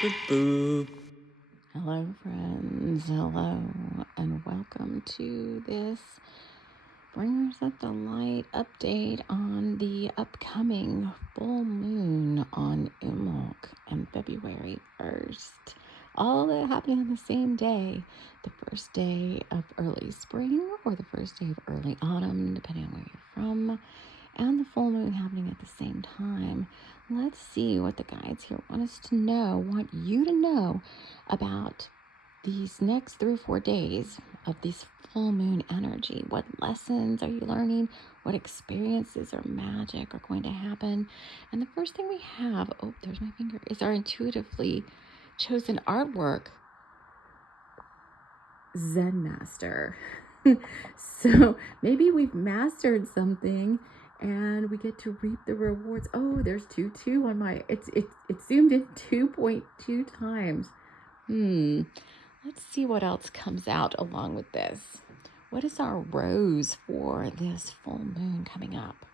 Boop, boop. Hello, friends. Hello, and welcome to this Bringers of the Light update on the upcoming full moon on Imbolc on February 1st. All that happening on the same day, the first day of early spring or the first day of early autumn, depending on where you're from, and the full moon happening at the same time. Let's see what the guides here want you to know about these next 3 or 4 days of this full moon energy. What lessons are you learning? What experiences or magic are going to happen? And the first thing we have, oh, there's my finger, is our intuitively chosen artwork, Zen Master. So maybe we've mastered something and we get to reap the rewards. Oh, there's 2 on my, it zoomed in 2.2 times. Let's see what else comes out along with this. What is our rose for this full moon coming up?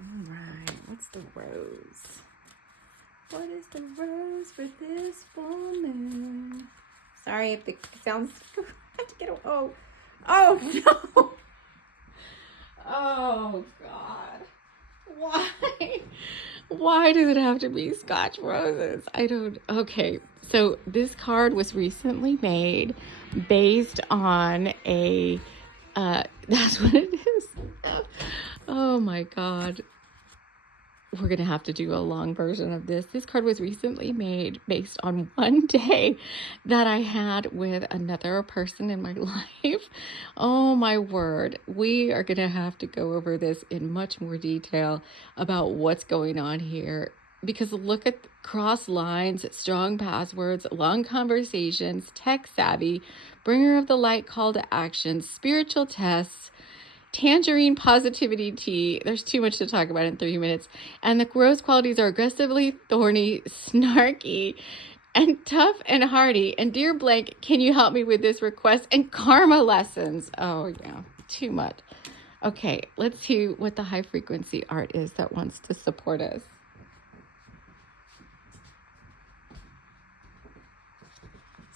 All right, what's the rose? What is the rose for this full moon? Sorry if the sounds, I have to get, oh no. Oh God. Why does it have to be Scotch roses? Okay. So this card was recently made based on a, that's what it is. Oh my God. We're going to have to do a long version of this. This card was recently made based on one day that I had with another person in my life. Oh my word. We are going to have to go over this in much more detail about what's going on here. Because look at cross lines, strong passwords, long conversations, tech savvy, bringer of the light call to action, spiritual tests, tangerine positivity tea. There's too much to talk about in 3 minutes. And the rose qualities are aggressively thorny, snarky, and tough and hardy. And dear blank, can you help me with this request? And karma lessons. Oh yeah, too much. Okay, let's see what the high frequency art is that wants to support us.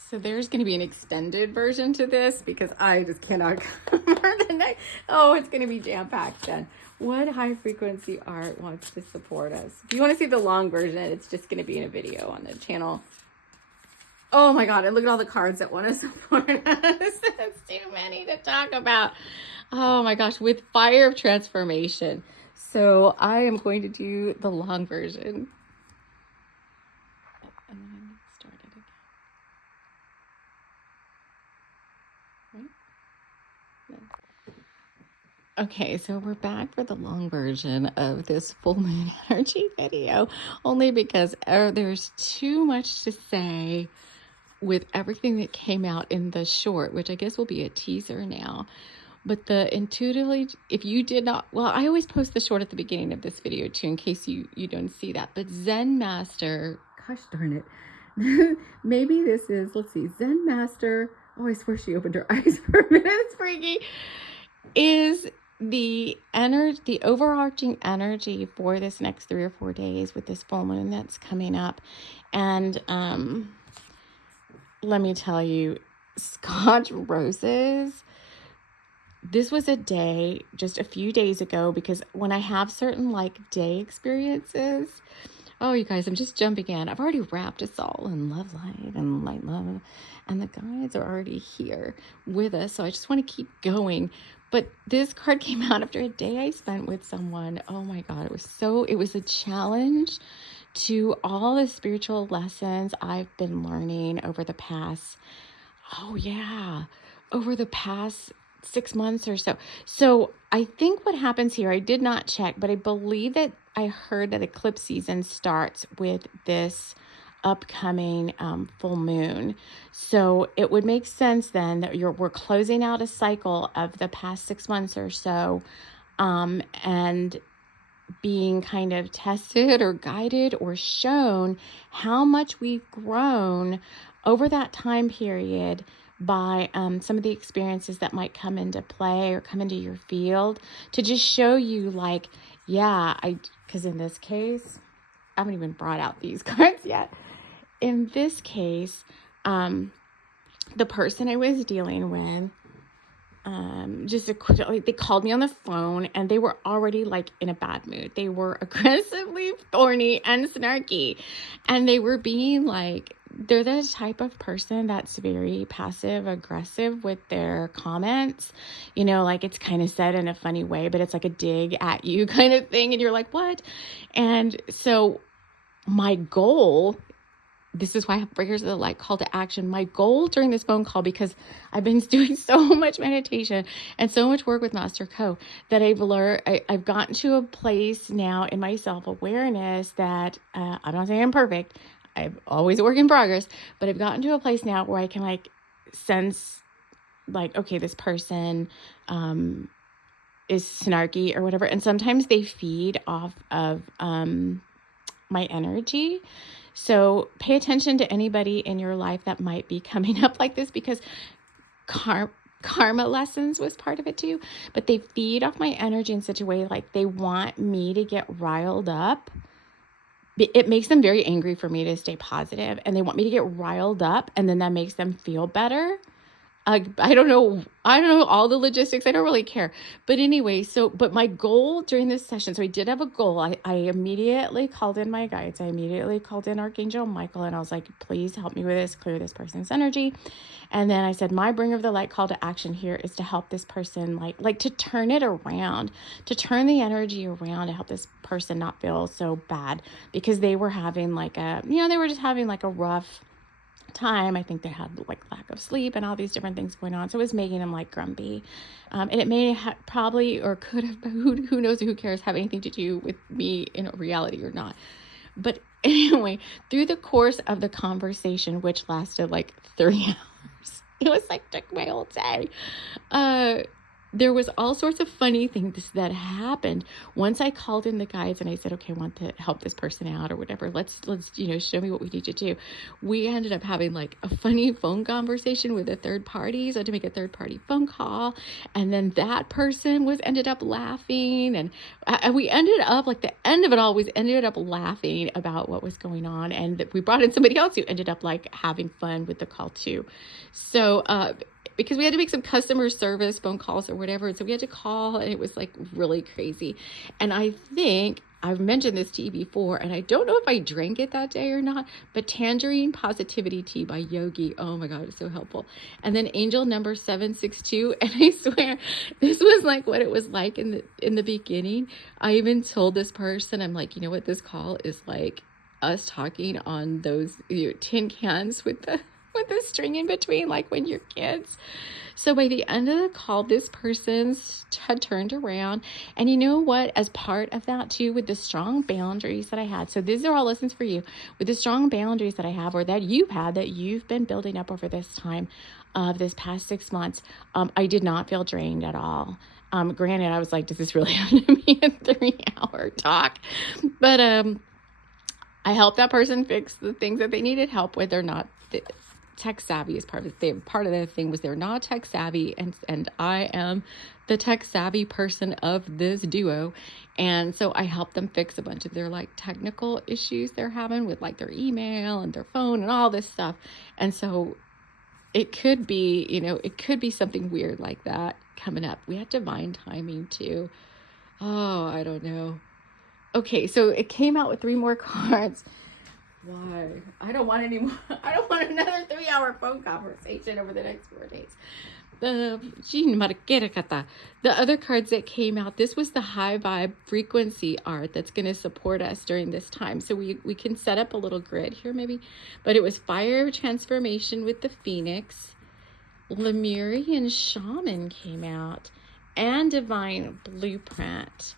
So there's going to be an extended version to this because I just cannot cover the night. Oh, it's going to be jam-packed then. What high frequency art wants to support us? If you want to see the long version, it's just going to be in a video on the channel. Oh my God, and look at all the cards that want to support us. It's too many to talk about. Oh my gosh, with Fire of Transformation. So I am going to do the long version. And then I'm going to start it again. Okay, so we're back for the long version of this full moon energy video, only because there's too much to say with everything that came out in the short, which I guess will be a teaser now. But the intuitively, if you did not, well, I always post the short at the beginning of this video too, in case you don't see that. But Zen Master, gosh darn it. Maybe this is, let's see, Zen Master, oh, I swear she opened her eyes for a minute, it's freaky, is the energy, the overarching energy for this next 3 or 4 days with this full moon that's coming up. And let me tell you, Scotch roses, this was a day just a few days ago, because when I have certain like day experiences, oh, you guys, I'm just jumping in. I've already wrapped us all in love light and light love, and the guides are already here with us. So I just want to keep going. But this card came out after a day I spent with someone. Oh my God, it was a challenge to all the spiritual lessons I've been learning over the past, over the past 6 months or so. So I think what happens here, I did not check, but I believe that I heard that eclipse season starts with this upcoming full moon. So it would make sense then that we're closing out a cycle of the past 6 months or so, and being kind of tested or guided or shown how much we've grown over that time period by some of the experiences that might come into play or come into your field, to just show you, like, yeah, because in this case, I haven't even brought out these cards yet. In this case, the person I was dealing with, they called me on the phone and they were already like in a bad mood. They were aggressively thorny and snarky, and they were being like, they're the type of person that's very passive aggressive with their comments, like it's kind of said in a funny way, but it's like a dig at you kind of thing. And you're like, what? And so my goal, this is why I have Bringers of the Light call to action. My goal during this phone call, because I've been doing so much meditation and so much work with Master Co, that I've gotten to a place now in my self-awareness that I'm not saying I'm perfect. I'm always a work in progress, but I've gotten to a place now where I can like sense like, okay, this person is snarky or whatever. And sometimes they feed off of my energy. So pay attention to anybody in your life that might be coming up like this, because karma lessons was part of it too. But they feed off my energy in such a way like they want me to get riled up. It makes them very angry for me to stay positive, and they want me to get riled up, and then that makes them feel better. I don't know all the logistics. I don't really care. But anyway, but my goal during this session, so I did have a goal. I immediately called in my guides. I immediately called in Archangel Michael, and I was like, please help me with this, clear this person's energy. And then I said, my Bringer of the Light call to action here is to help this person, like to turn it around, to turn the energy around, to help this person not feel so bad, because they were having they were just having like a rough time. I think they had like lack of sleep and all these different things going on, so it was making them like grumpy, and it may probably, or could have, who knows, who cares, have anything to do with me in reality or not. But anyway, through the course of the conversation, which lasted like 3 hours, it was like took my whole day, there was all sorts of funny things that happened. Once I called in the guides and I said, okay, I want to help this person out or whatever. Let's, show me what we need to do. We ended up having like a funny phone conversation with a third party. So I had to make a third party phone call. And then that person ended up laughing. And we ended up, like the end of it all, we ended up laughing about what was going on. And we brought in somebody else who ended up like having fun with the call too. So, because we had to make some customer service phone calls or whatever. And so we had to call, and it was like really crazy. And I think I've mentioned this to you before, and I don't know if I drank it that day or not, but Tangerine Positivity Tea by Yogi. Oh my God, it's so helpful. And then Angel number 762. And I swear this was like what it was like in the beginning. I even told this person, I'm like, you know what, this call is like us talking on those tin cans with the string in between, like when you're kids. So by the end of the call, this person had turned around, and you know what, as part of that too, with the strong boundaries that I had, so these are all lessons for you, with the strong boundaries that I have, or that you've had, that you've been building up over this time of this past 6 months, I did not feel drained at all. Granted, I was like, does this really have to be a 3-hour talk? But I helped that person fix the things that they needed help with. They're not tech savvy is part of the thing. Part of the thing was they're not tech savvy, and I am the tech savvy person of this duo. And so I helped them fix a bunch of their like technical issues they're having with like their email and their phone and all this stuff. And so it could be, it could be something weird like that coming up. We had divine timing too. Oh, I don't know. Okay, so it came out with 3 more cards. Why? I don't want any more. I don't want another 3-hour phone conversation over the next 4 days. The other cards that came out, this was the high vibe frequency art that's going to support us during this time. So we can set up a little grid here maybe, but it was fire transformation with the phoenix. Lemurian shaman came out, and divine blueprint.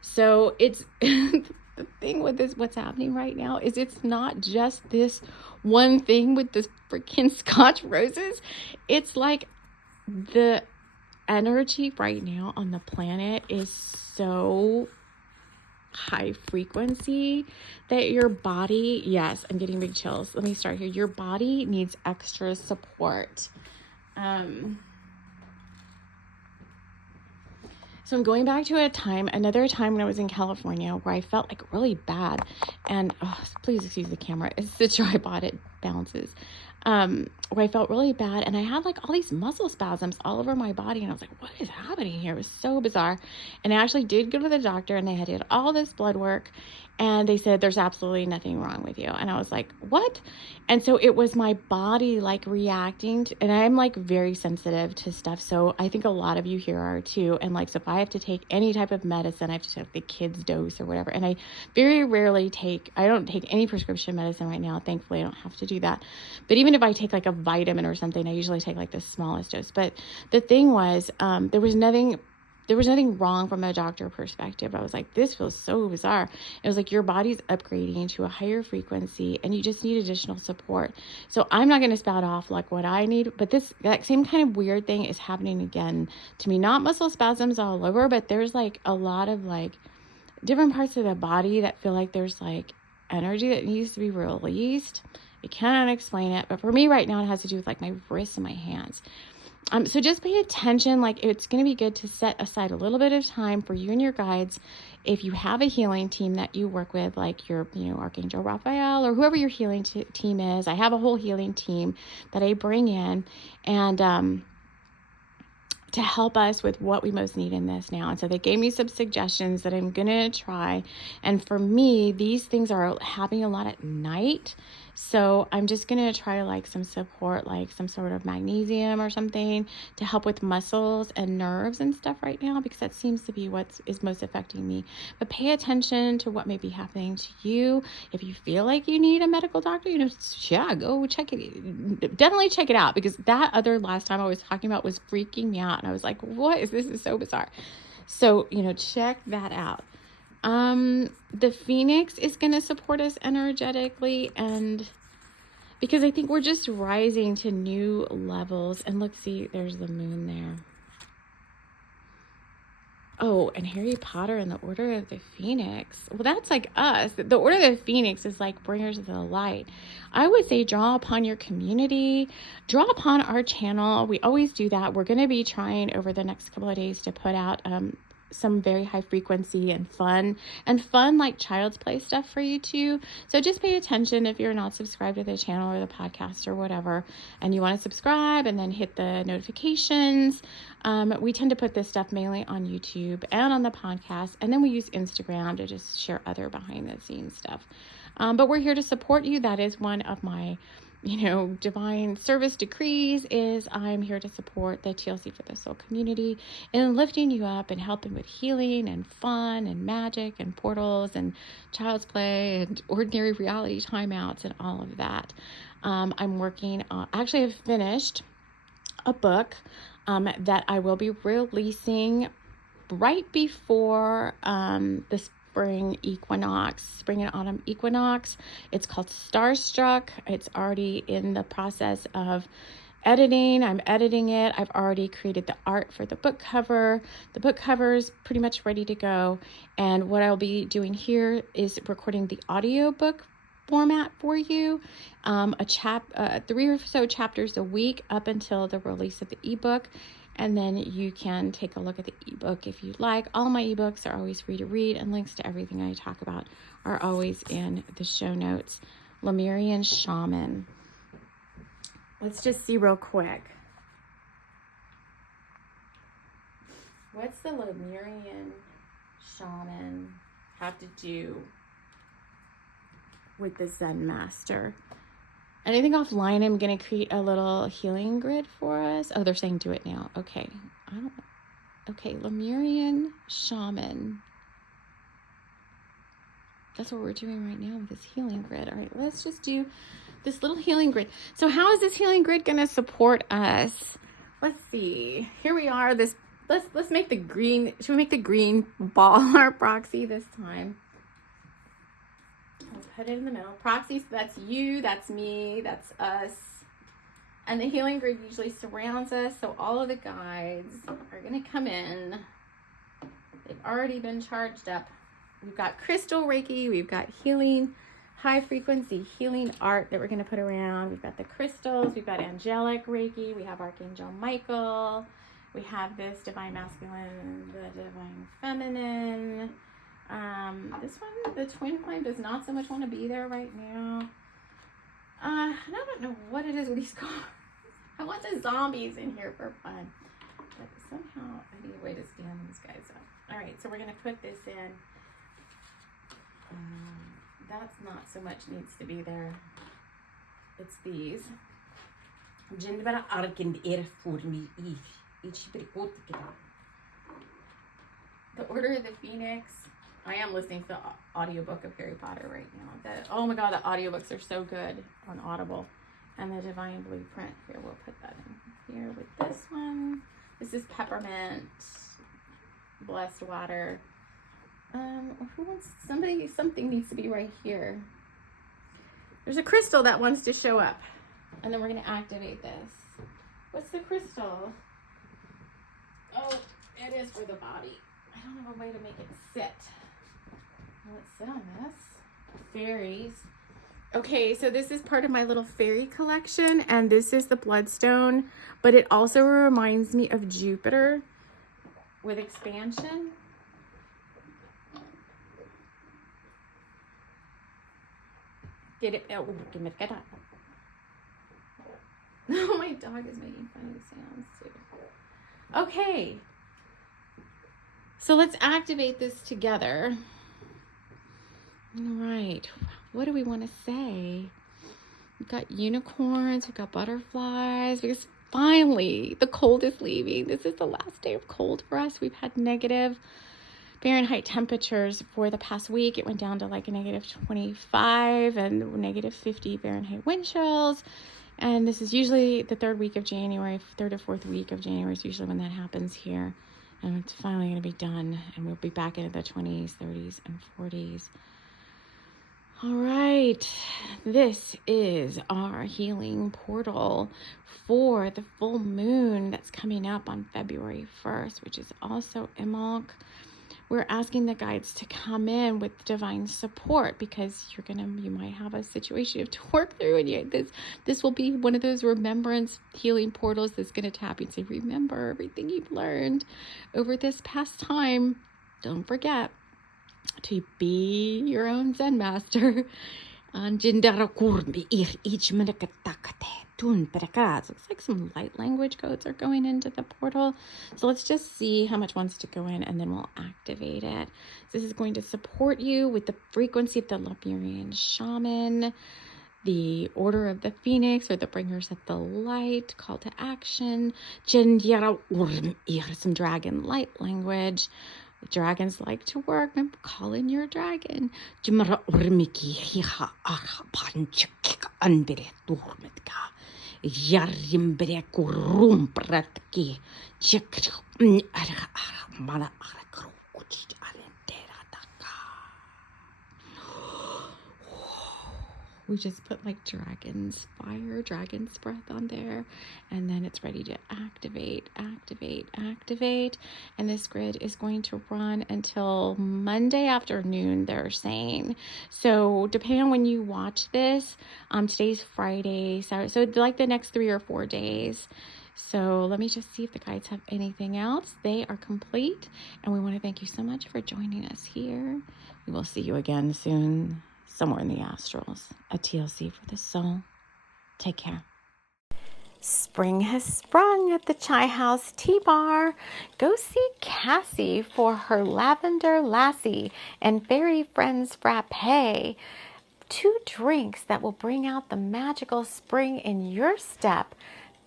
So it's the thing with this, what's happening right now, is it's not just this one thing with this freaking Scotch roses. It's like the energy right now on the planet is so high frequency that your body, yes, I'm getting big chills. Let me start here. Your body needs extra support. So I'm going back to another time when I was in California where I felt like really bad. And please excuse the camera. It's the tripod. It bounces. Where I felt really bad. And I had like all these muscle spasms all over my body. And I was like, what is happening here? It was so bizarre. And I actually did go to the doctor and they had did all this blood work. And they said, there's absolutely nothing wrong with you. And I was like, what? And so it was my body like reacting to, and I'm like very sensitive to stuff. So I think a lot of you here are too. And like, so if I have to take any type of medicine, I have to take the kids dose or whatever. And I very rarely I don't take any prescription medicine right now. Thankfully, I don't have to do that. But even if I take like a vitamin or something, I usually take like the smallest dose. But the thing was, there was nothing wrong from a doctor perspective. I was like, this feels so bizarre. It was like, your body's upgrading to a higher frequency and you just need additional support. So I'm not going to spout off like what I need, but that same kind of weird thing is happening again to me. Not muscle spasms all over, but there's like a lot of like different parts of the body that feel like there's like energy that needs to be released. I cannot explain it, but for me right now, it has to do with like my wrists and my hands. So just pay attention. Like, it's going to be good to set aside a little bit of time for you and your guides. If you have a healing team that you work with, like your, Archangel Raphael or whoever your healing team is. I have a whole healing team that I bring in and, to help us with what we most need in this now. And so they gave me some suggestions that I'm going to try. And for me, these things are happening a lot at night. So I'm just going to try like some support, like some sort of magnesium or something to help with muscles and nerves and stuff right now, because that seems to be what is most affecting me. But pay attention to what may be happening to you. If you feel like you need a medical doctor, go check it. Definitely check it out, because that other last time I was talking about was freaking me out. And I was like, what is this? Is so bizarre. So, check that out. The Phoenix is going to support us energetically, and because I think we're just rising to new levels. And look, see, there's the moon there. Oh, and Harry Potter and the Order of the Phoenix. Well, that's like us. The Order of the Phoenix is like bringers of the light. I would say draw upon your community, draw upon our channel. We always do that. We're going to be trying over the next couple of days to put out some very high frequency and fun like child's play stuff for you too. So just pay attention if you're not subscribed to the channel or the podcast or whatever, and you want to subscribe and then hit the notifications. We tend to put this stuff mainly on YouTube and on the podcast, and then we use Instagram to just share other behind the scenes stuff. But we're here to support you. That is one of my divine service decrees, is I'm here to support the TLC for the Soul community and lifting you up and helping with healing and fun and magic and portals and child's play and ordinary reality timeouts and all of that. I'm working on, actually I've finished a book that I will be releasing right before the spring and autumn equinox. It's called Starstruck. It's already in the process of editing. I'm editing it. I've already created the art for the book cover. The book cover is pretty much ready to go. And what I'll be doing here is recording the audiobook format for you, 3 or so chapters a week up until the release of the ebook. And then you can take a look at the ebook if you'd like. All my ebooks are always free to read, and links to everything I talk about are always in the show notes. Lemurian Shaman. Let's just see real quick. What's the Lemurian Shaman have to do with the Zen Master? And I think offline I'm going to create a little healing grid for us. Oh, they're saying do it now. Okay. Okay, Lemurian Shaman. That's what we're doing right now with this healing grid. All right, let's just do this little healing grid. So how is this healing grid going to support us? Let's see. Here we are. Let's make the green. Should we make the green ball our proxy this time? I'll put it in the middle. Proxy, so that's you, that's me, that's us. And the healing grid usually surrounds us, so all of the guides are going to come in. They've already been charged up. We've got crystal Reiki, we've got healing, high frequency healing art that we're going to put around. We've got the crystals, we've got angelic Reiki, we have Archangel Michael, We have this divine masculine, the divine feminine. This one, the twin flame, does not so much want to be there right now. I don't know what it is with these cards. I want the zombies in here for fun. But somehow I need a way to stand these guys up. All right, so we're going to put this in. That's not so much needs to be there. It's these. The Order of the Phoenix. I am listening to the audiobook of Harry Potter right now. Oh my god, the audiobooks are so good on Audible. And the Divine Blueprint. Here, we'll put that in here with this one. This is Peppermint. Blessed Water. Who wants something needs to be right here. There's a crystal that wants to show up. And then we're going to activate this. What's the crystal? Oh, it is for the body. I don't have a way to make it sit. Let's sit on this. Fairies. Okay, so this is part of my little fairy collection, and this is the bloodstone, but it also reminds me of Jupiter with expansion. Get it? Oh, give me that. No, my dog is making funny sounds too. Okay. So let's activate this together. All right. What do we want to say? We've got unicorns, we've got butterflies, because finally the cold is leaving. This is the last day of cold for us. We've had negative Fahrenheit temperatures for the past week. It went down to like a negative 25 and negative 50 Fahrenheit wind chills. And this is usually the third or fourth week of January is usually when that happens here. And it's finally going to be done. And we'll be back into the 20s, 30s, and 40s. All right. This is our healing portal for the full moon that's coming up on February 1st, which is also Imbolc. We're asking the guides to come in with divine support because you might have a situation you have to work through, and this will be one of those remembrance healing portals that's going to tap you and say, remember everything you've learned over this past time. Don't forget to be your own Zen master. Looks like some light language codes are going into the portal. So let's just see how much wants to go in, and then we'll activate it. This is going to support you with the frequency of the Lemurian shaman, the Order of the Phoenix, or the Bringers of the Light, call to action, some dragon light language. Dragons like to work. Remember, call in your dragon. We just put like dragon's breath on there, and then it's ready to activate. And this grid is going to run until Monday afternoon, they're saying. So depending on when you watch this, today's Friday, Saturday, so like the next 3 or 4 days. So let me just see if the guides have anything else. They are complete, and we want to thank you so much for joining us here. We will see you again soon, somewhere in the astrals. A TLC for the soul. Take care. Spring has sprung at the Chai House Tea Bar. Go see Cassie for her Lavender Lassie and Fairy Friends Frappe. 2 drinks that will bring out the magical spring in your step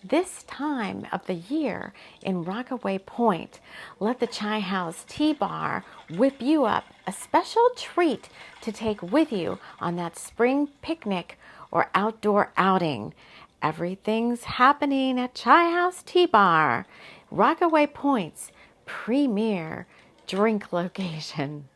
this time of the year in Rockaway Point. Let the Chai House Tea Bar whip you up a special treat to take with you on that spring picnic or outdoor outing. Everything's happening at Chai House Tea Bar, Rockaway Point's premier drink location.